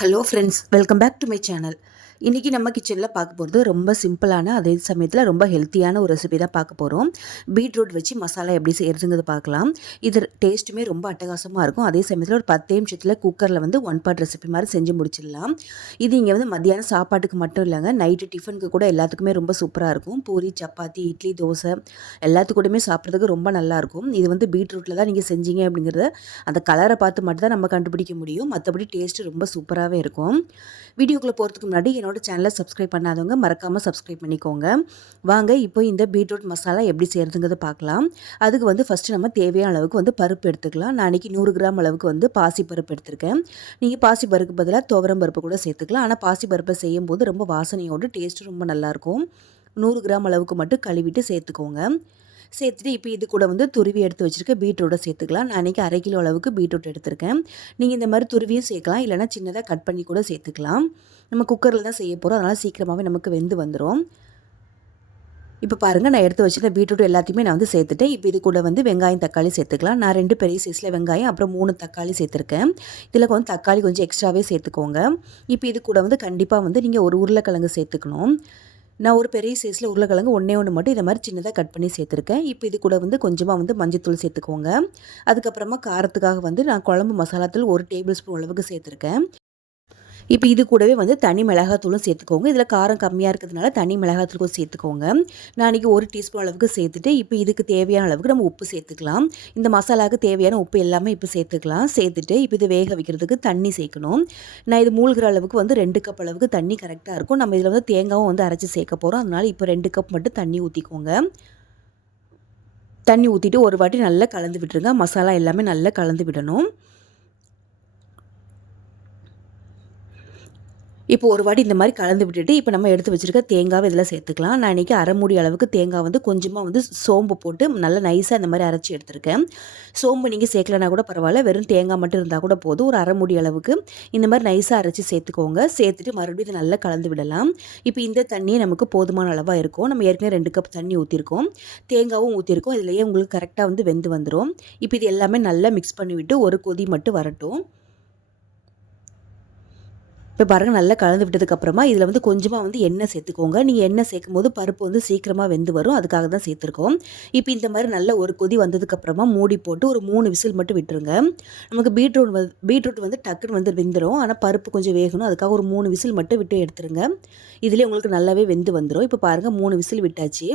Hello friends, welcome back to my channel. இன்றைக்கி நம்ம கிச்சனில் பார்க்க போகிறது ரொம்ப சிம்பிளான, அதே சமயத்தில் ரொம்ப ஹெல்த்தியான ஒரு ரெசிபி தான் பார்க்க போகிறோம். பீட்ரூட் வச்சு மசாலா எப்படி செய்கிறதுங்கிறது பார்க்கலாம். இது டேஸ்ட்டுமே ரொம்ப அட்டகாசமாக இருக்கும். அதே சமயத்தில் ஒரு 10 நிமிஷத்தில் குக்கரில் வந்து ஒன் பாட் ரெசிபி மாதிரி செஞ்சு முடிச்சிடலாம். இது இங்கே வந்து மத்தியானம் சாப்பாட்டுக்கு மட்டும் இல்லைங்க, நைட்டு டிஃபனுக்கு கூட எல்லாத்துக்குமே ரொம்ப சூப்பராக இருக்கும். பூரி, சப்பாத்தி, இட்லி, தோசை எல்லாத்துக்கூடமே சாப்பிட்றதுக்கு ரொம்ப நல்லாயிருக்கும். இது வந்து பீட்ரூட்டில் தான் நீங்கள் செஞ்சீங்க அப்படிங்கிறத அந்த கலரை பார்த்து மட்டும் தான் நம்ம கண்டுபிடிக்க முடியும். மற்றபடி டேஸ்ட்டு ரொம்ப சூப்பராகவே இருக்கும். வீடியோக்குள்ளே போகிறதுக்கு முன்னாடி என்னோட சேனலை சப்ஸ்கிரைப் பண்ணாதவங்க மறக்காமல் சப்ஸ்கிரைப் பண்ணிக்கோங்க. வாங்க இப்போ இந்த பீட்ரூட் மசாலா எப்படி செய்கிறதுங்கிறத பார்க்கலாம். அதுக்கு வந்து ஃபஸ்ட்டு நம்ம தேவையான அளவுக்கு வந்து பருப்பு எடுத்துக்கலாம். நான் அன்றைக்கி 100 கிராம் அளவுக்கு வந்து பாசி பருப்பு எடுத்திருக்கேன். நீங்கள் பாசி பருப்புக்கு பதிலாக துவரம் பருப்பு கூட சேர்த்துக்கலாம். ஆனால் பாசி பருப்பை செய்யும்போது ரொம்ப வாசனையோடு டேஸ்ட்டு ரொம்ப நல்லாயிருக்கும். 100 கிராம் அளவுக்கு மட்டும் கழுவிட்டு சேர்த்துக்கோங்க. சேர்த்துட்டு இப்போ இது கூட வந்து துருவி எடுத்து வச்சுருக்க பீட்ரூட்டை சேர்த்துக்கலாம். நான் அன்றைக்கி 1/2 கிலோ அளவுக்கு பீட்ரூட் எடுத்திருக்கேன். நீங்கள் இந்த மாதிரி துருவியும் சேர்க்கலாம், இல்லைனா சின்னதாக கட் பண்ணி கூட சேர்த்துக்கலாம். நம்ம குக்கரில் தான் செய்ய போகிறோம், அதனால் சீக்கிரமாகவே நமக்கு வெந்து வந்துடும். இப்போ பாருங்கள், நான் எடுத்து வச்சுருக்க பீட்ரூட் எல்லாத்தையுமே நான் வந்து சேர்த்துட்டேன். இப்போ இது கூட வந்து வெங்காயம், தக்காளி சேர்த்துக்கலாம். நான் 2 பெரிய சைஸில் வெங்காயம், அப்புறம் 3 தக்காளி சேர்த்துருக்கேன். இதில் வந்து தக்காளி கொஞ்சம் எக்ஸ்ட்ராவே சேர்த்துக்கோங்க. இப்போ இது கூட வந்து கண்டிப்பாக வந்து நீங்கள் ஒரு உருளைக்கிழங்கு சேர்த்துக்கணும். நான் ஒரு பெரிய சைஸில் உருளைக்கிழங்கு ஒன்று மட்டும் இதை மாதிரி சின்னதாக கட் பண்ணி சேர்த்துருக்கேன். இப்போ இது கூட வந்து கொஞ்சமாக வந்து மஞ்சத்தூள் சேர்த்துக்கோங்க. அதுக்கப்புறமா காரத்துக்காக வந்து நான் குழம்பு மசாலாத்தூள் 1 டேபிள் ஸ்பூன் அளவுக்கு சேர்த்துருக்கேன். இப்போ இது கூடவே வந்து தனி மிளகாத்தூளும் சேர்த்துக்கோங்க. இதில் காரம் கம்மியாக இருக்கிறதுனால தனி மிளகாத்தூளும் சேர்த்துக்கோங்க. நான் இன்றைக்கி 1 டீஸ்பூன் அளவுக்கு சேர்த்துட்டு இப்போ இதுக்கு தேவையான அளவுக்கு நம்ம உப்பு சேர்த்துக்கலாம். இந்த மசாலாவுக்கு தேவையான உப்பு எல்லாமே இப்போ சேர்த்துக்கலாம். சேர்த்துட்டு இப்போ இது வேக வைக்கிறதுக்கு தண்ணி சேர்க்கணும். நான் இது மூழ்கிற அளவுக்கு வந்து 2 கப் அளவுக்கு தண்ணி கரெக்டாக இருக்கும். நம்ம இதில் வந்து தேங்காவும் வந்து அரைச்சி சேர்க்க போகிறோம். அதனால் இப்போ 2 கப் மட்டும் தண்ணி ஊற்றிக்கோங்க. தண்ணி ஊற்றிட்டு ஒரு வாட்டி நல்லா கலந்து விட்டுருங்க. மசாலா எல்லாமே நல்லா கலந்து விடணும். இப்போ ஒரு வாட்டி இந்த மாதிரி கலந்து விட்டுட்டு இப்போ நம்ம எடுத்து வச்சுருக்க தேங்காவை இதில் சேர்த்துக்கலாம். நான் இன்றைக்கி 1/2 மூடி அளவுக்கு தேங்காய் வந்து கொஞ்சமாக வந்து சோம்பு போட்டு நல்லா நைஸாக இந்த மாதிரி அரைச்சி எடுத்துருக்கேன். சோம்பு நீங்கள் சேர்க்கலனா கூட பரவாயில்ல, வெறும் தேங்காய் மட்டும் இருந்தால் கூட போதும். ஒரு 1/2 மூடி அளவுக்கு இந்த மாதிரி நைஸாக அரைச்சி சேர்த்துக்கோங்க. சேர்த்துட்டு மறுபடியும் இதை நல்லா கலந்து விடலாம். இப்போ இந்த தண்ணியே நமக்கு போதுமான அளவாக இருக்கும். நம்ம ஏற்கனவே 2 கப் தண்ணி ஊற்றிருக்கோம், தேங்காவும் ஊற்றிருக்கோம். இதுலேயே உங்களுக்கு கரெக்டாக வந்து வெந்து வந்துடும். இப்போ இது எல்லாமே நல்லா மிக்ஸ் பண்ணிவிட்டு ஒரு கொதி மட்டும் வரட்டும். இப்போ பாருங்கள், நல்லா கலந்து விட்டதுக்கப்புறமா இதில் வந்து கொஞ்சமாக வந்து எண்ணெய் சேர்த்துக்கோங்க. நீங்கள் எண்ணெய் சேர்க்கும்போது பருப்பு வந்து சீக்கிரமாக வெந்து வரும், அதுக்காக தான் சேர்த்துருக்கோம். இப்போ இந்த மாதிரி நல்ல ஒரு கொதி வந்ததுக்கப்புறமா மூடி போட்டு ஒரு 3 விசில் மட்டும் விட்டுருங்க. நமக்கு பீட்ரூட் வந்து டக்குன்னு வந்து வெந்துடும், ஆனால் பருப்பு கொஞ்சம் வேகணும், அதுக்காக ஒரு 3 விசில் மட்டும் விட்டு எடுத்துருங்க. இதிலே உங்களுக்கு நல்லாவே வெந்து வந்துடும். இப்போ பாருங்கள், 3 விசில் விட்டாச்சு.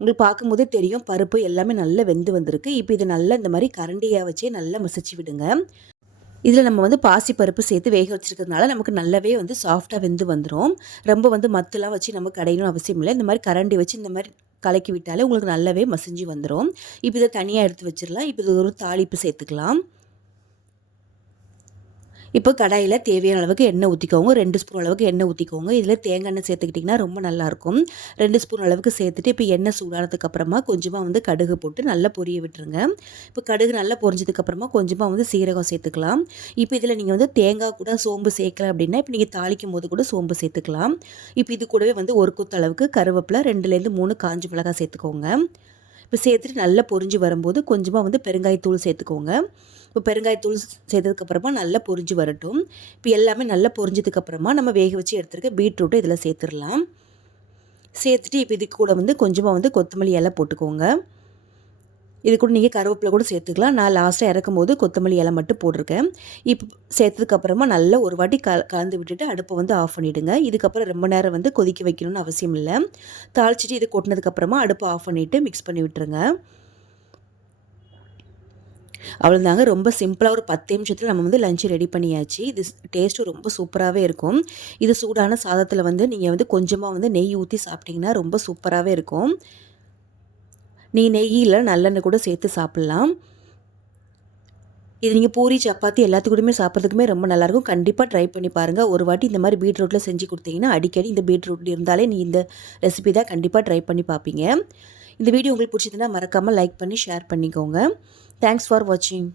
உங்களுக்கு பார்க்கும்போதே தெரியும் பருப்பு எல்லாமே நல்லா வெந்து வந்திருக்கு. இப்போ இதை நல்லா இந்த மாதிரி கரண்டியாக வச்சே நல்லா மசிச்சு விடுங்க. இதில் நம்ம வந்து பாசி பருப்பு சேர்த்து வேக வச்சுருக்கிறதுனால நமக்கு நல்லாவே வந்து சாஃப்டாக வெந்து வந்துடும். ரொம்ப வந்து மத்தெல்லாம் வச்சு நம்ம கடையணும் அவசியம் இல்லை. இந்த மாதிரி கரண்டி வச்சு இந்த மாதிரி கலக்கி விட்டாலே உங்களுக்கு நல்லாவே மசிஞ்சு வந்துடும். இப்போ இதை தனியாக எடுத்து வச்சிடலாம். இப்போ இது ஒரு தாளிப்பு சேர்த்துக்கலாம். இப்போ கடாயில் தேவையான அளவுக்கு எண்ணெய் ஊற்றிக்கோங்க. 2 ஸ்பூன் அளவுக்கு எண்ணெய் ஊற்றிக்கோங்க. இதில் தேங்காய் எண்ணெய் சேர்த்துக்கிட்டிங்கன்னா ரொம்ப நல்லாயிருக்கும். 2 ஸ்பூன் அளவுக்கு சேர்த்துட்டு இப்போ எண்ணெய் சூடானதுக்கப்புறமா கொஞ்சமாக வந்து கடுகு போட்டு நல்லா பொரிய விட்டுருங்க. இப்போ கடுகு நல்லா பொரிஞ்சதுக்கப்புறமா கொஞ்சமாக வந்து சீரகம் சேர்த்துக்கலாம். இப்போ இதில் நீங்கள் வந்து தேங்காய் கூட சோம்பு சேர்க்கல அப்படின்னா இப்போ நீங்கள் தாளிக்கும் போது கூட சோம்பு சேர்த்துக்கலாம். இப்போ இது கூடவே வந்து ஒரு கொத்து அளவுக்கு கருவேப்பிலை, 2லேருந்து 3 காஞ்ச மிளகாய் சேர்த்துக்கோங்க. இப்போ சேர்த்துட்டு நல்லா பொரிஞ்சு வரும்போது கொஞ்சமாக வந்து பெருங்காயத்தூள் சேர்த்துக்கோங்க. இப்போ பெருங்காயத்தூள் சேர்த்ததுக்கப்புறமா நல்லா பொரிஞ்சு வரட்டும். இப்போ எல்லாமே நல்லா பொரிஞ்சதுக்கப்புறமா நம்ம வேக வச்சு எடுத்துருக்க பீட்ரூட்டை இதில் சேர்த்துடலாம். சேர்த்துட்டு இப்போ இதுக்கு கூட வந்து கொஞ்சமாக வந்து கொத்தமல்லி இலை போட்டுக்கோங்க. இது கூட நீங்கள் கருவேப்பிலை கூட சேர்த்துக்கலாம். நான் லாஸ்ட்டாக இறக்கும் போது கொத்தமல்லி இலை மட்டும் போட்டிருக்கேன். இப்போ சேர்த்ததுக்கப்புறமா நல்லா ஒரு வாட்டி கலந்து விட்டுட்டு அடுப்பை வந்து ஆஃப் பண்ணிவிடுங்க. இதுக்கப்புறம் ரொம்ப நேரம் வந்து கொதிக்க வைக்கணும்னு அவசியம் இல்லை. தாளிச்சிட்டு இது கொட்டினதுக்கப்புறமா அடுப்பை ஆஃப் பண்ணிவிட்டு மிக்ஸ் பண்ணி விட்டுருங்க. அவ்வளோதாங்க, ரொம்ப சிம்பிளாக ஒரு 10 நிமிஷத்தில் நம்ம வந்து லஞ்சு ரெடி பண்ணியாச்சு. இது டேஸ்ட்டும் ரொம்ப சூப்பராகவே இருக்கும். இது சூடான சாதத்தில் வந்து நீங்கள் வந்து கொஞ்சமாக வந்து நெய் ஊற்றி சாப்பிட்டிங்கன்னா ரொம்ப சூப்பராகவே இருக்கும். நெய் இல்லை நல்லெண்ணெய் கூட சேர்த்து சாப்பிட்லாம். இது நீங்கள் பூரி, சப்பாத்தி எல்லாத்துக்கூடயுமே சாப்பிட்றதுக்குமே ரொம்ப நல்லாயிருக்கும். கண்டிப்பாக ட்ரை பண்ணி பாருங்கள். ஒரு வாட்டி இந்த மாதிரி பீட்ரூட்டில் செஞ்சு கொடுத்தீங்கன்னா அடிக்கடி இந்த பீட்ரூட் இருந்தாலே இந்த ரெசிபி தான் கண்டிப்பாக ட்ரை பண்ணி பார்ப்பீங்க. இந்த வீடியோ உங்களுக்கு பிடிச்சதுன்னா மறக்காமல் லைக் பண்ணி ஷேர் பண்ணிக்கோங்க. தேங்க்ஸ் ஃபார் வாட்சிங்.